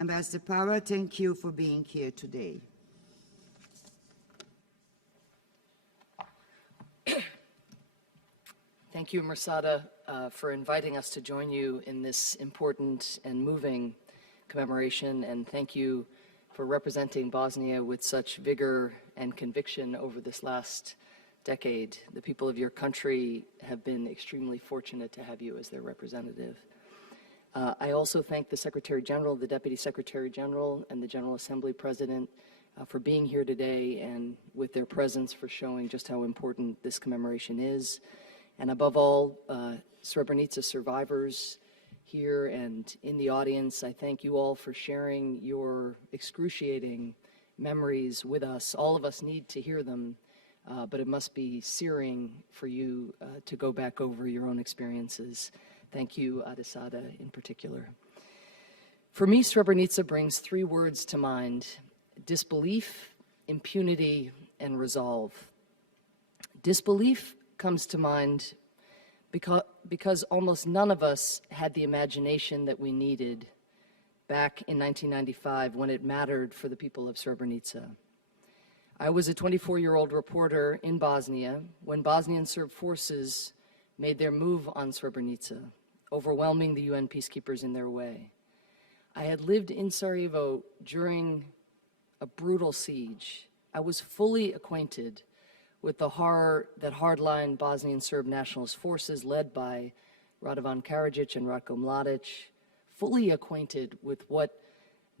Ambassador Power, thank you for being here today. Thank you, Mersada, for inviting us to join you in this important and moving commemoration, and thank you for representing Bosnia with such vigor and conviction over this last decade. The people of your country have been extremely fortunate to have you as their representative. I also thank the Secretary General, the Deputy Secretary General, and the General Assembly President for being here today and with their presence for showing just how important this commemoration is. And above all, Srebrenica survivors here and in the audience, I thank you all for sharing your excruciating memories with us. All of us need to hear them, but it must be searing for you to go back over your own experiences. Thank you, Adesada, in particular. For me, Srebrenica brings three words to mind: disbelief, impunity, and resolve. Disbelief comes to mind because almost none of us had the imagination that we needed back in 1995 when it mattered for the people of Srebrenica. I was a 24-year-old reporter in Bosnia when Bosnian Serb forces made their move on Srebrenica, overwhelming the UN peacekeepers in their way. I had lived in Sarajevo during a brutal siege. I was fully acquainted with the horror that hardline Bosnian Serb nationalist forces led by Radovan Karadzic and Ratko Mladic, fully acquainted with what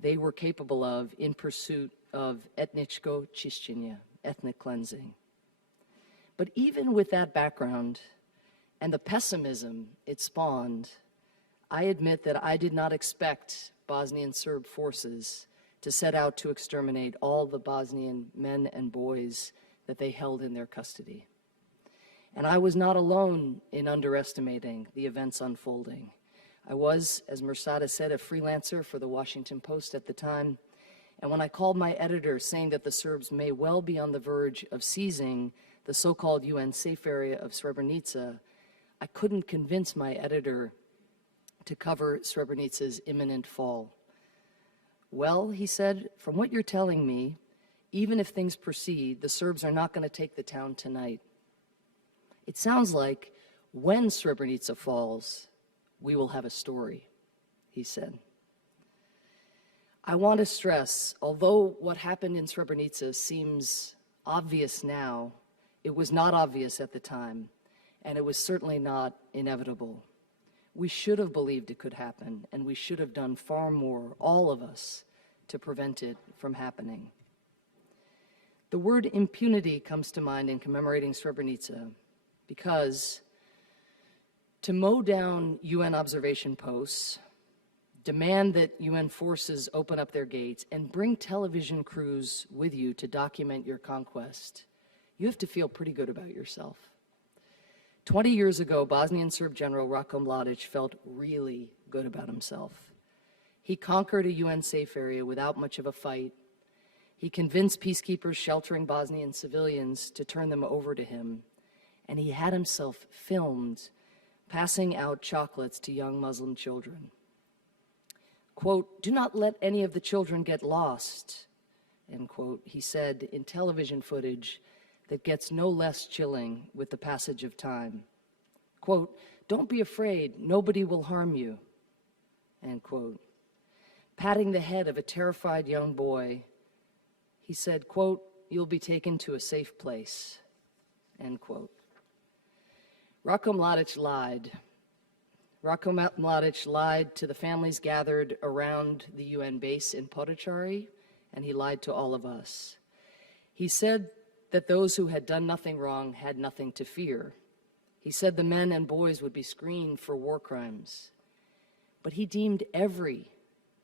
they were capable of in pursuit of etničko čišćenje, ethnic cleansing. But even with that background and the pessimism it spawned, I admit that I did not expect Bosnian Serb forces to set out to exterminate all the Bosnian men and boys that they held in their custody. And I was not alone in underestimating the events unfolding. I was, as Mersada said, a freelancer for the Washington Post at the time, and when I called my editor saying that the Serbs may well be on the verge of seizing the so-called UN safe area of Srebrenica, I couldn't convince my editor to cover Srebrenica's imminent fall. Well, he said, from what you're telling me, even if things proceed, the Serbs are not going to take the town tonight. It sounds like when Srebrenica falls, we will have a story, he said. I want to stress, although what happened in Srebrenica seems obvious now, it was not obvious at the time, and it was certainly not inevitable. We should have believed it could happen, and we should have done far more, all of us, to prevent it from happening. The word impunity comes to mind in commemorating Srebrenica because to mow down UN observation posts, demand that UN forces open up their gates, and bring television crews with you to document your conquest, you have to feel pretty good about yourself. 20 years ago, Bosnian Serb General Ratko Mladic felt really good about himself. He conquered a UN safe area without much of a fight. He convinced peacekeepers sheltering Bosnian civilians to turn them over to him, and he had himself filmed passing out chocolates to young Muslim children. Quote, "Do not let any of the children get lost," end quote, he said in television footage that gets no less chilling with the passage of time. Quote, "Don't be afraid, nobody will harm you," end quote. Patting the head of a terrified young boy, he said, quote, "You'll be taken to a safe place," end quote. Ratko Mladic lied. Ratko Mladic lied to the families gathered around the UN base in Podachari, and he lied to all of us. He said that those who had done nothing wrong had nothing to fear. He said the men and boys would be screened for war crimes. But he deemed every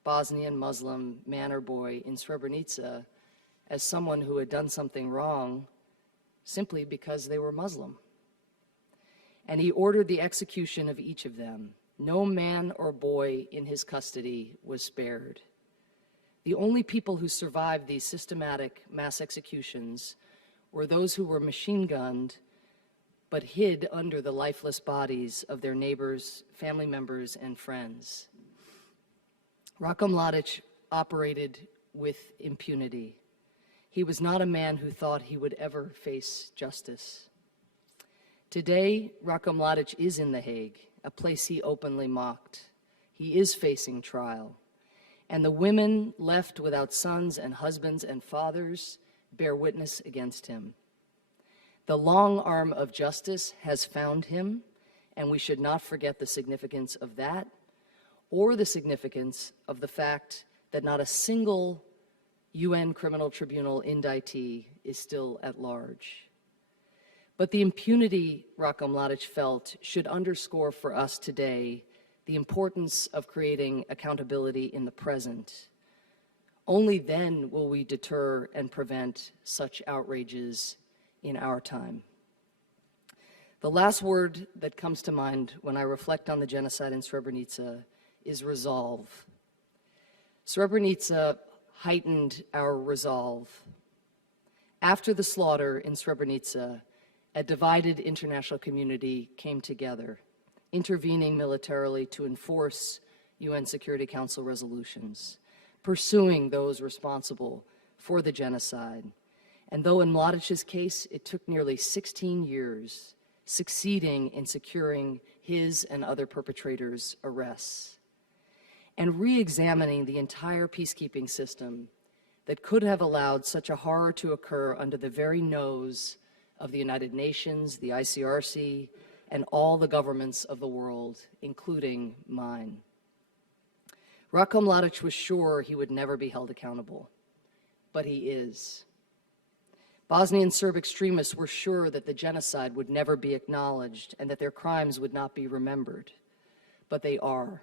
Bosnian Muslim man or boy in Srebrenica as someone who had done something wrong simply because they were Muslim. And he ordered the execution of each of them. No man or boy in his custody was spared. The only people who survived these systematic mass executions were those who were machine-gunned but hid under the lifeless bodies of their neighbors, family members, and friends. Ratko Mladic operated with impunity. He was not a man who thought he would ever face justice. Today, Ratko Mladic is in The Hague, a place he openly mocked. He is facing trial. And the women left without sons and husbands and fathers bear witness against him. The long arm of justice has found him, and we should not forget the significance of that, or the significance of the fact that not a single UN Criminal Tribunal indictee is still at large. But the impunity Ratko Mladic felt should underscore for us today the importance of creating accountability in the present. Only then will we deter and prevent such outrages in our time. The last word that comes to mind when I reflect on the genocide in Srebrenica is resolve. Srebrenica heightened our resolve. After the slaughter in Srebrenica, a divided international community came together, intervening militarily to enforce UN Security Council resolutions, pursuing those responsible for the genocide. And though in Mladic's case it took nearly 16 years, succeeding in securing his and other perpetrators' arrests, and re-examining the entire peacekeeping system that could have allowed such a horror to occur under the very nose of the United Nations, the ICRC, and all the governments of the world, including mine. Ratko Mladic was sure he would never be held accountable, but he is. Bosnian Serb extremists were sure that the genocide would never be acknowledged and that their crimes would not be remembered, but they are.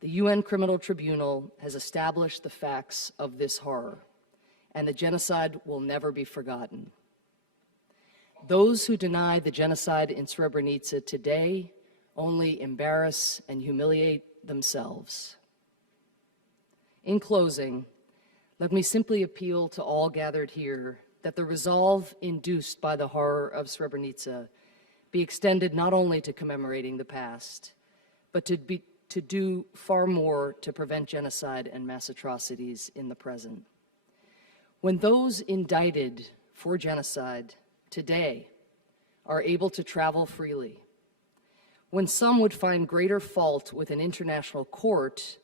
The UN Criminal Tribunal has established the facts of this horror, and the genocide will never be forgotten. Those who deny the genocide in Srebrenica today only embarrass and humiliate themselves. In closing, let me simply appeal to all gathered here that the resolve induced by the horror of Srebrenica be extended not only to commemorating the past, but to do far more to prevent genocide and mass atrocities in the present. When those indicted for genocide today are able to travel freely, when some would find greater fault with an international court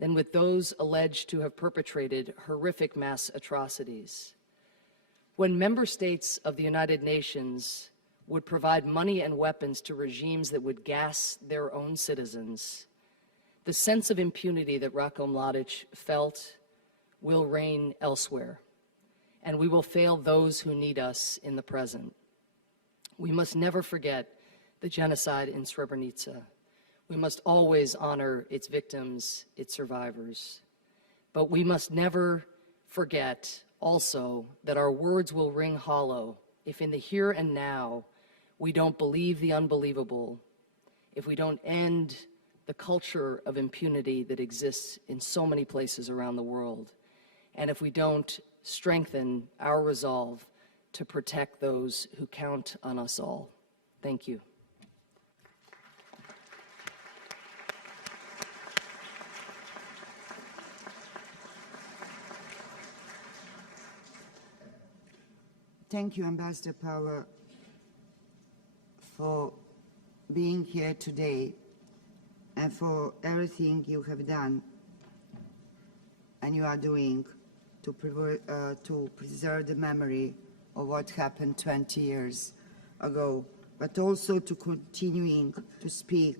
than with those alleged to have perpetrated horrific mass atrocities, when member states of the United Nations would provide money and weapons to regimes that would gas their own citizens, the sense of impunity that Ratko Mladic felt will reign elsewhere, and we will fail those who need us in the present. We must never forget the genocide in Srebrenica. We must always honor its victims, its survivors. But we must never forget also that our words will ring hollow if in the here and now we don't believe the unbelievable, if we don't end the culture of impunity that exists in so many places around the world, and if we don't strengthen our resolve to protect those who count on us all. Thank you. Thank you, Ambassador Power, for being here today and for everything you have done and you are doing to preserve the memory of what happened 20 years ago, but also to continuing to speak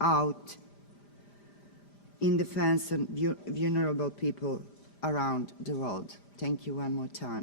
out in defense of vulnerable people around the world. Thank you one more time.